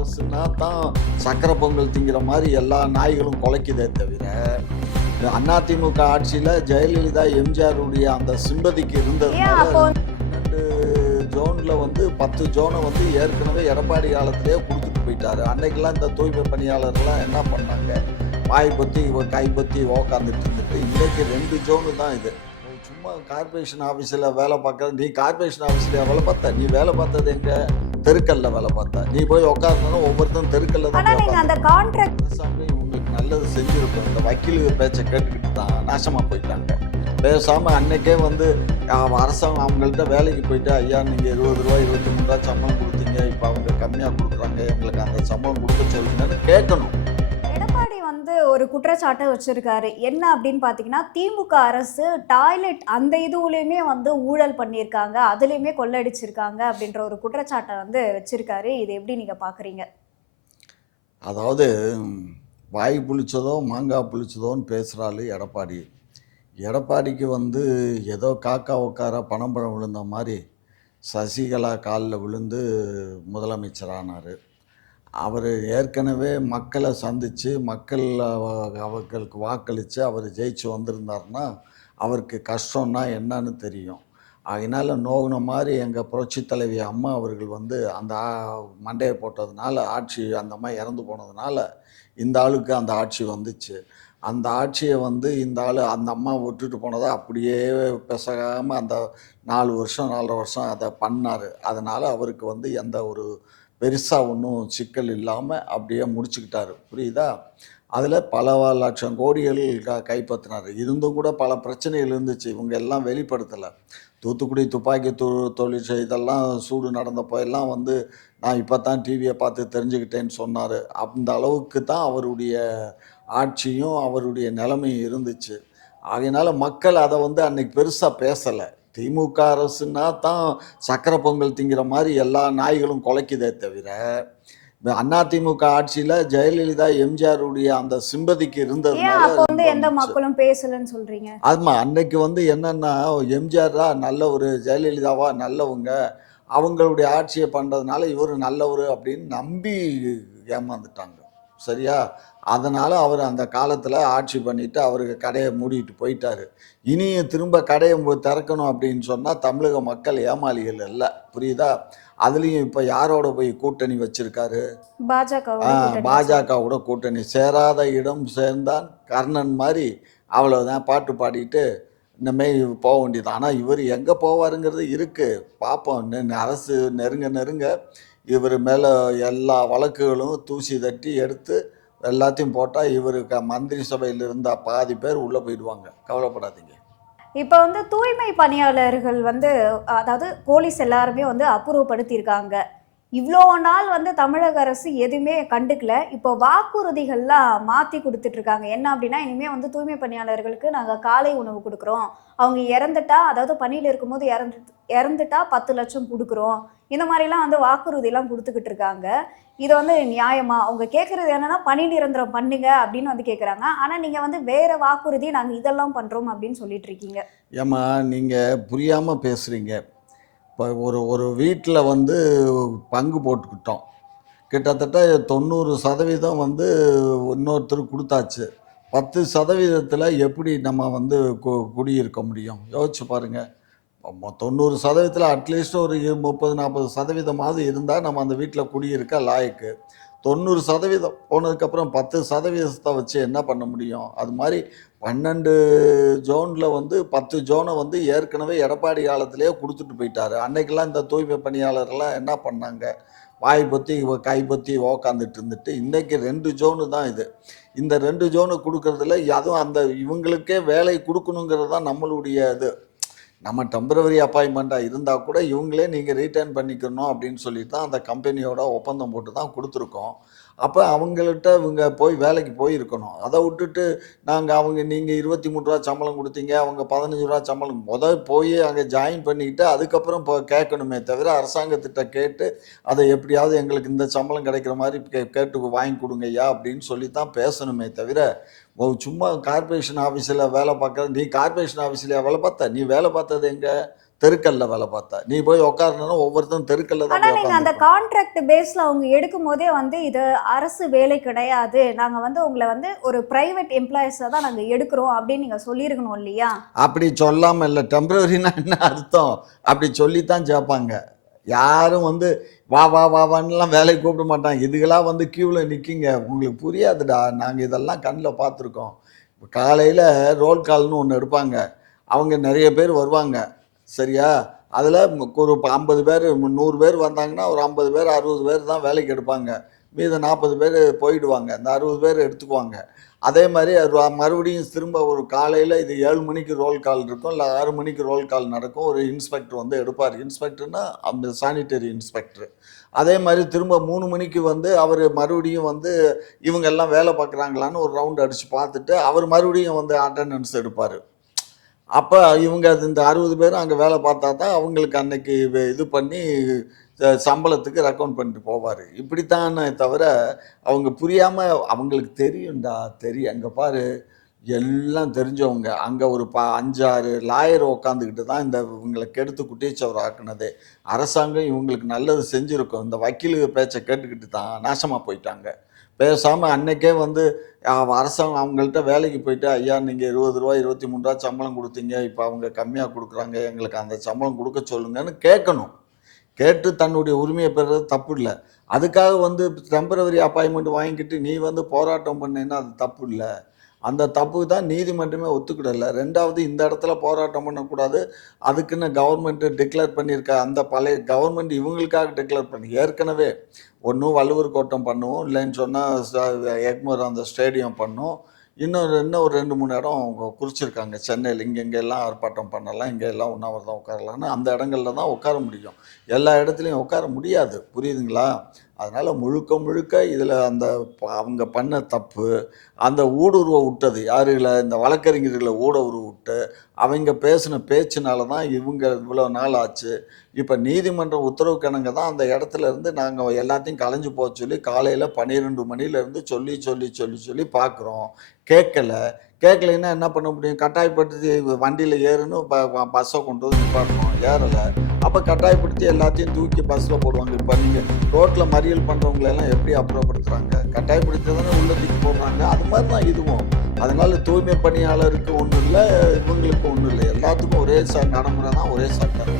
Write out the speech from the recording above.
அரசுனா தான் சக்கரை பொங்கல் திங்கிற மாதிரி எல்லா நாய்களும் குலைக்குதே தவிர அதிமுக ஆட்சியில் ஜெயலலிதா எம்ஜிஆருடைய அந்த சிம்பதிக்கு இருந்ததுனால ஜோனில் வந்து பத்து ஜோனை வந்து ஏற்கனவே எடப்பாடி காலத்திலேயே கொடுத்துட்டு போயிட்டாரு. அன்னைக்கெல்லாம் இந்த தூய்மை பணியாளர்லாம் என்ன பண்ணாங்க? வாய் பற்றி கை பற்றி உக்காந்துட்டு இருந்துட்டு இன்னைக்கு ரெண்டு ஜோனு தான் இது. சும்மா கார்பரேஷன் ஆஃபீஸில் வேலை பார்க்குற நீ கார்பரேஷன் ஆஃபீஸில் வேலை பார்த்த? நீ வேலை பார்த்தது எங்க? தெருக்கல்ல வேலை பார்த்த. நீ போய் உட்காந்துனா ஒவ்வொருத்தரும் தெருக்கல்ல தான் அந்த கான்ட்ராக்ட் இவங்களுக்கு நல்லது செஞ்சிருக்கும் இந்த வக்கீல் பேச்சை கேட்டுக்கிட்டு தான் நாசமாக போயிட்டாங்க. பேசாமல் அன்னைக்கே வந்து அரசாங்கம் அவங்கள்ட்ட வேலைக்கு போயிட்டு ஐயா நீங்கள் இருபது ரூபா இருபத்தி மூணு ரூபா சம்பளம் கொடுத்தீங்க. இப்போ அவங்க கம்மியாக கொடுக்குறாங்க. எங்களுக்கு அந்த சம்பளம் கொடுக்க சொல்லுங்கன்னு கேட்கணும். ஒரு குற்றச்சாட்டை வச்சுருக்காரு. என்ன அப்படின்னு பார்த்தீங்கன்னா திமுக அரசு டாய்லெட் அந்த இதுவுலேயுமே வந்து ஊழல் பண்ணியிருக்காங்க. அதுலேயுமே கொள்ளடிச்சிருக்காங்க அப்படின்ற ஒரு குற்றச்சாட்டை வந்து வச்சுருக்காரு. இது எப்படி நீங்கள் பார்க்குறீங்க அதாவது வாய் புளிச்சதோ மாங்காய் புளிச்சதோன்னு பேசுகிறாள் எடப்பாடி. எடப்பாடிக்கு வந்து ஏதோ காக்கா உட்கார பணம் பழம் விழுந்த மாதிரி சசிகலா காலில் விழுந்து முதலமைச்சரானார் அவர் ஏற்கனவே மக்களை சந்தித்து மக்கள் அவர்களுக்கு வாக்களித்து அவர் ஜெயிச்சு வந்திருந்தாருன்னா அவருக்கு கஷ்டம்னா என்னன்னு தெரியும். அதனால் நோகுன மாதிரி எங்கள் புரட்சி தலைவி அம்மா அவர்கள் வந்து அந்த மண்டையை போட்டதுனால ஆட்சி அந்த அம்மா இறந்து போனதுனால இந்த ஆளுக்கு அந்த ஆட்சி வந்துச்சு. அந்த ஆட்சியை வந்து இந்த ஆள் அந்த அம்மா விட்டுட்டு போனதை அப்படியே பெசகாமல் அந்த நாலு வருஷம் நாலரை வருஷம் அதை பண்ணார். அதனால் அவருக்கு வந்து எந்த ஒரு பெருசாக ஒன்றும் சிக்கல் இல்லாமல் அப்படியே முடிச்சுக்கிட்டாரு. புரியுதா? அதில் பல லட்சம் கோடிகள் க கைப்பற்றினார். இருந்தும் கூட பல பிரச்சனைகள் இருந்துச்சு. இவங்க எல்லாம் வெளிப்படுத்தலை. தூத்துக்குடி துப்பாக்கி தொ தொழிற்சை இதெல்லாம் சூடு நடந்தப்போ எல்லாம் வந்து நான் இப்போ தான் டிவியை பார்த்து தெரிஞ்சுக்கிட்டேன்னு சொன்னார். அந்த அளவுக்கு தான் அவருடைய ஆட்சியும் அவருடைய நிலைமையும் இருந்துச்சு. ஆகையினால மக்கள் அதை வந்து அன்னைக்கு பெருசாக பேசலை. திமுக அரசுனா தான் சக்கரை பொங்கல் திங்கிற மாதிரி எல்லா நாய்களும் குலைக்குதே தவிர இந்த அதிமுக ஆட்சியில் ஜெயலலிதா எம்ஜிஆருடைய அந்த சிம்பதிக்கு இருந்ததுனால வந்து எந்த. மக்களும் பேசலன்னு சொல்றீங்க? ஆமா அன்னைக்கு வந்து என்னன்னா எம்ஜிஆரா நல்லவர் ஜெயலலிதாவா நல்லவங்க அவங்களுடைய ஆட்சியை பண்ணுறதுனால இவர் நல்லவர் அப்படின்னு நம்பி ஏமாந்துட்டாங்க. சரியா? அதனால் அவர் அந்த காலத்தில் ஆட்சி பண்ணிட்டு அவருக்கு கடையை மூடிட்டு போயிட்டாரு. இனியும் திரும்ப கடையை மு- திறக்கணும் அப்படின்னு சொன்னால் தமிழக மக்கள் ஏமாளிகள் இல்லை புரியுதா? அதுலேயும் இப்போ யாரோட போய் கூட்டணி வச்சிருக்காரு? பாஜக பாஜகவோட கூட்டணி. சேராத இடம் சேர்ந்தான் கர்ணன் மாதிரி அவ்வளோதான் பாட்டு பாடிட்டு இனிமேல் போக வேண்டியது. ஆனால் இவர் எங்கே போவாருங்கிறது இருக்குது பார்ப்போம் அரசு நெருங்க நெருங்க இவர் மேலே எல்லா வழக்குகளும் தூசி தட்டி எடுத்து எல்லாத்தையும் போட்டால் இவருக்கு மந்திரி சபையில் இருந்தால் பாதி பேர் உள்ளே போயிடுவாங்க. கவலைப்படாதீங்க. இப்போ வந்து தூய்மை பணியாளர்கள் வந்து அதாவது போலீஸ் எல்லாருமே வந்து அப்புறப்படுத்தியிருக்காங்க. இவ்வளோ நாள் வந்து தமிழக அரசு எதுவுமே கண்டுக்கல. இப்போ வாக்குறுதிகள்லாம் மாற்றி கொடுத்துட்டு இருக்காங்க என்ன அப்படின்னா இனிமேல் வந்து தூய்மை பணியாளர்களுக்கு நாங்கள் காலை உணவு கொடுக்குறோம். அவங்க இறந்துட்டா அதாவது பணியில் இருக்கும்போது இறந்து இறந்துட்டா பத்து லட்சம் கொடுக்குறோம். இந்த மாதிரிலாம் வந்து வாக்குறுதியெல்லாம் கொடுத்துக்கிட்டு இருக்காங்க இது வந்து நியாயமா அவங்க கேட்குறது என்னன்னா பணி நிரந்தரம் பண்ணுங்க அப்படின்னு வந்து கேட்குறாங்க ஆனால் நீங்கள் வந்து வேற வாக்குறுதி நாங்கள் இதெல்லாம் பண்ணுறோம் அப்படின்னு சொல்லிட்டு இருக்கீங்க. ஏம்மா நீங்கள் புரியாமல் பேசுகிறீங்க இப்போ ஒரு ஒரு வீட்டில் வந்து பங்கு போட்டுக்கிட்டோம். கிட்டத்தட்ட தொண்ணூறு சதவீதம் வந்து இன்னொருத்தர் கொடுத்தாச்சு. பத்து சதவீதத்தில் எப்படி நம்ம வந்து கு குடியிருக்க முடியும்? யோசிச்சு பாருங்கள் தொண்ணூறு சதவீதத்தில் அட்லீஸ்ட் ஒரு முப்பது நாற்பது சதவீதமாவது இருந்தால் நம்ம அந்த வீட்டில் குடியிருக்க லாயக்கு. தொண்ணூறு சதவீதம் போனதுக்கப்புறம் பத்து சதவீதத்தை வச்சு என்ன பண்ண முடியும்? அது மாதிரி பன்னெண்டு ஜோனில் வந்து பத்து ஜோனை வந்து ஏற்கனவே எடப்பாடி காலத்திலேயே கொடுத்துட்டு போயிட்டாரு. அன்னைக்கெல்லாம் இந்த தூய்மை பணியாளர்லாம் என்ன பண்ணாங்க? வாய் பற்றி கை பற்றி உக்காந்துட்டு இருந்துட்டு இன்றைக்கி ரெண்டு ஜோனு தான் இது. இந்த ரெண்டு ஜோனு கொடுக்குறதுல அதுவும் அந்த இவங்களுக்கே வேலை கொடுக்கணுங்கிறது தான் நம்மளுடைய இது. நம்ம டெம்பரவரி அப்பாயின்மெண்ட்டாக இருந்தால் கூட இவங்களே நீங்கள் ரீட்டர்ன் பண்ணிக்கணும் அப்படின்னு சொல்லிட்டு தான் அந்த கம்பெனியோட ஒப்பந்தம் போட்டு தான் கொடுத்துருக்கோம். அப்போ அவங்கள்ட்ட இவங்க போய் வேலைக்கு போயிருக்கணும். அதை விட்டுட்டு நாங்கள் அவங்க நீங்கள் இருபத்தி மூணு ரூபா சம்பளம் கொடுத்தீங்க அவங்க பதினஞ்சு ரூபா சம்பளம் முதல் போய் அங்கே ஜாயின் பண்ணிக்கிட்டு அதுக்கப்புறம் இப்போ கேட்கணுமே தவிர அரசாங்கத்திட்ட கேட்டு அதை எப்படியாவது எங்களுக்கு இந்த சம்பளம் கிடைக்கிற மாதிரி கே கேட்டு வாங்கி கொடுங்க ஐயா அப்படின்னு சொல்லி தான் பேசணுமே தவிர ஓ, சும்மா கார்பரேஷன் ஆஃபீஸில் வேலை பார்க்குற நீ கார்பரேஷன் ஆஃபீஸில் வேலை பார்த்த நீ வேலை பார்த்தது எங்கே? தெருக்கல்ல வேலை பார்த்தா. நீ போய் உட்காரணும்னா ஒவ்வொருத்தரும் தெருக்கல்ல தான் ஆனா போய் நீங்க அந்த. கான்ட்ராக்ட் பேஸ்ல அவங்க எடுக்கும் போதே வந்து இது அரசு வேலை கிடையாது. நாங்க வந்து உங்களை வந்து ஒரு பிரைவேட் எம்ப்ளாயிஸா தான் நாங்க எடுக்கிறோம் அப்படின்னு நீங்க சொல்லியிருக்கணும் இல்லையா? அப்படி சொல்லாம இல்லை. டெம்பரரினா என்ன அர்த்தம்? அப்படி சொல்லித்தான் சேர்ப்பாங்க யாரும் வந்து வா வா வா வான்னுலாம் வேலைக்கு கூப்பிட மாட்டாங்க. இதுகளாம் வந்து கியூவில் நிற்கிங்க உங்களுக்கு புரியாதுடா. நாங்கள் இதெல்லாம் கண்ணில் பார்த்துருக்கோம். காலையில் ரோல் கால்னு ஒன்று எடுப்பாங்க. அவங்க நிறைய பேர் வருவாங்க. சரியா? அதில் ஒரு ஐம்பது பேர் நூறு பேர் வந்தாங்கன்னா ஒரு ஐம்பது பேர் அறுபது பேர் தான் வேலைக்கு எடுப்பாங்க. மீத நாற்பது பேர் போயிடுவாங்க. இந்த அறுபது பேர் எடுத்துக்குவாங்க. அதே மாதிரி மறுபடியும் திரும்ப ஒரு காலையில் இது ஏழு மணிக்கு ரோல் கால் இருக்கும். இல்லை ஆறு மணிக்கு ரோல் கால் நடக்கும். ஒரு இன்ஸ்பெக்டர் வந்து எடுப்பார். இன்ஸ்பெக்டர்னா அந்த சானிட்டரி இன்ஸ்பெக்டர் அதே மாதிரி திரும்ப மூணு மணிக்கு வந்து அவர் மறுபடியும் வந்து இவங்க எல்லாம் வேலை பார்க்குறாங்களான்னு ஒரு ரவுண்ட் அடித்து பார்த்துட்டு அவர் மறுபடியும் வந்து அட்டெண்டன்ஸ் எடுப்பார். அப்போ இவங்க அது இந்த அறுபது பேரும் அங்கே வேலை பார்த்தா தான் அவங்களுக்கு அன்னைக்கு இது பண்ணி சம்பளத்துக்கு ரெக்கவுண்ட் பண்ணிட்டு போவார். இப்படித்தானே தவிர அவங்க புரியாமல் அவங்களுக்கு தெரியும்டா தெரியும் அங்கே பாரு எல்லாம் தெரிஞ்சவங்க. அங்கே ஒரு ப அஞ்சாறு லாயர் உக்காந்துக்கிட்டு தான் இந்த இவங்களை கெடுத்து குட்டிச்சவர் ஆக்குனதே. அரசாங்கம் இவங்களுக்கு நல்லது செஞ்சுருக்கும். இந்த வக்கீல் பேச்சை கேட்டுக்கிட்டு தான் நாசமாக போயிட்டாங்க. பேசாமல் அன்னைக்கே வந்து அரசாங்கம் அவங்கள்ட்ட வேலைக்கு போயிட்டு ஐயா நீங்கள் இருபது ரூபா இருபத்தி மூணு ரூபா சம்பளம் கொடுத்தீங்க. இப்போ அவங்க கம்மியாக கொடுக்குறாங்க. எங்களுக்கு அந்த சம்பளம் கொடுக்க சொல்லுங்கன்னு கேட்கணும். கேட்டு தன்னுடைய உரிமையை பெறுறது தப்பு இல்லை. அதுக்காக வந்து டெம்பரவரி அப்பாயின்மெண்ட் வாங்கிக்கிட்டு நீ வந்து போராட்டம் பண்ணேன்னா அது தப்பு இல்லை. அந்த தப்பு தான் நீதிமன்றமே ஒத்துக்கிடல. ரெண்டாவது இந்த இடத்துல போராட்டம் பண்ணக்கூடாது. அதுக்குன்னு கவர்மெண்ட் டிக்ளேர் பண்ணியிருக்க அந்த பழைய கவர்மெண்ட் இவங்களுக்காக டிக்ளேர் பண்ணி ஏற்கனவே ஒன்றும் வள்ளுவர் கோட்டம் பண்ணுவோம் இல்லைன்னு சொன்னால் எக்மோர் அந்த ஸ்டேடியம் பண்ணும். இன்னும் இன்னும் ஒரு ரெண்டு மூணு இடம் அவங்க குறிச்சிருக்காங்க. சென்னையில் இங்கெங்கெல்லாம் ஆர்ப்பாட்டம் பண்ணலாம் இங்கே எல்லாம் உண்ணாவிரதம் உட்காரலாம்னு அந்த இடங்கள்ல தான் உட்கார முடியும். எல்லா இடத்துலையும் உட்கார முடியாது. புரியுதுங்களா? அதனால் முழுக்க முழுக்க இதில் அந்த ப- அவங்க பண்ண தப்பு அந்த ஊடுருவ விட்டது. யாருகளை இந்த வழக்கறிஞர்களை ஊடுருவ விட்டு அவங்க பேசின பேச்சுனால தான் இவங்க இவ்வளோ நாள் ஆச்சு. இப்போ நீதிமன்றம் உத்தரவு கணங்க தான் அந்த இடத்துல இருந்து நாங்கள் எல்லாத்தையும் கலைஞ்சு போக சொல்லி காலையில் பன்னிரெண்டு மணிலேருந்து சொல்லி சொல்லி சொல்லி சொல்லி பார்க்குறோம் கேட்கல. கேட்கலைன்னா என்ன பண்ண முடியும்? கட்டாயப்படுத்தி வண்டியில் ஏறுன்னு ப பஸ்ஸை கொண்டு வந்து நிப்பாட்டணும். ஏறலை. அப்போ கட்டாயப்படுத்தி எல்லாத்தையும் தூக்கி பஸ்ஸில் போடுவாங்க. இப்போ நீங்கள் ரோட்டில் மறியல் பண்ணுறவங்களெல்லாம் எப்படி அப்புறப்படுத்துகிறாங்க கட்டாயப்படுத்தி தானே உள்ள போடுறாங்க. அது மாதிரி தான் இதுவும். அதனால தூய்மை பணியாளருக்கு ஒன்றும் இல்லை இவங்களுக்கு ஒன்றும் இல்லை. எல்லாத்துக்கும் ஒரே ச நடைமுறை தான் ஒரே சட்டம்.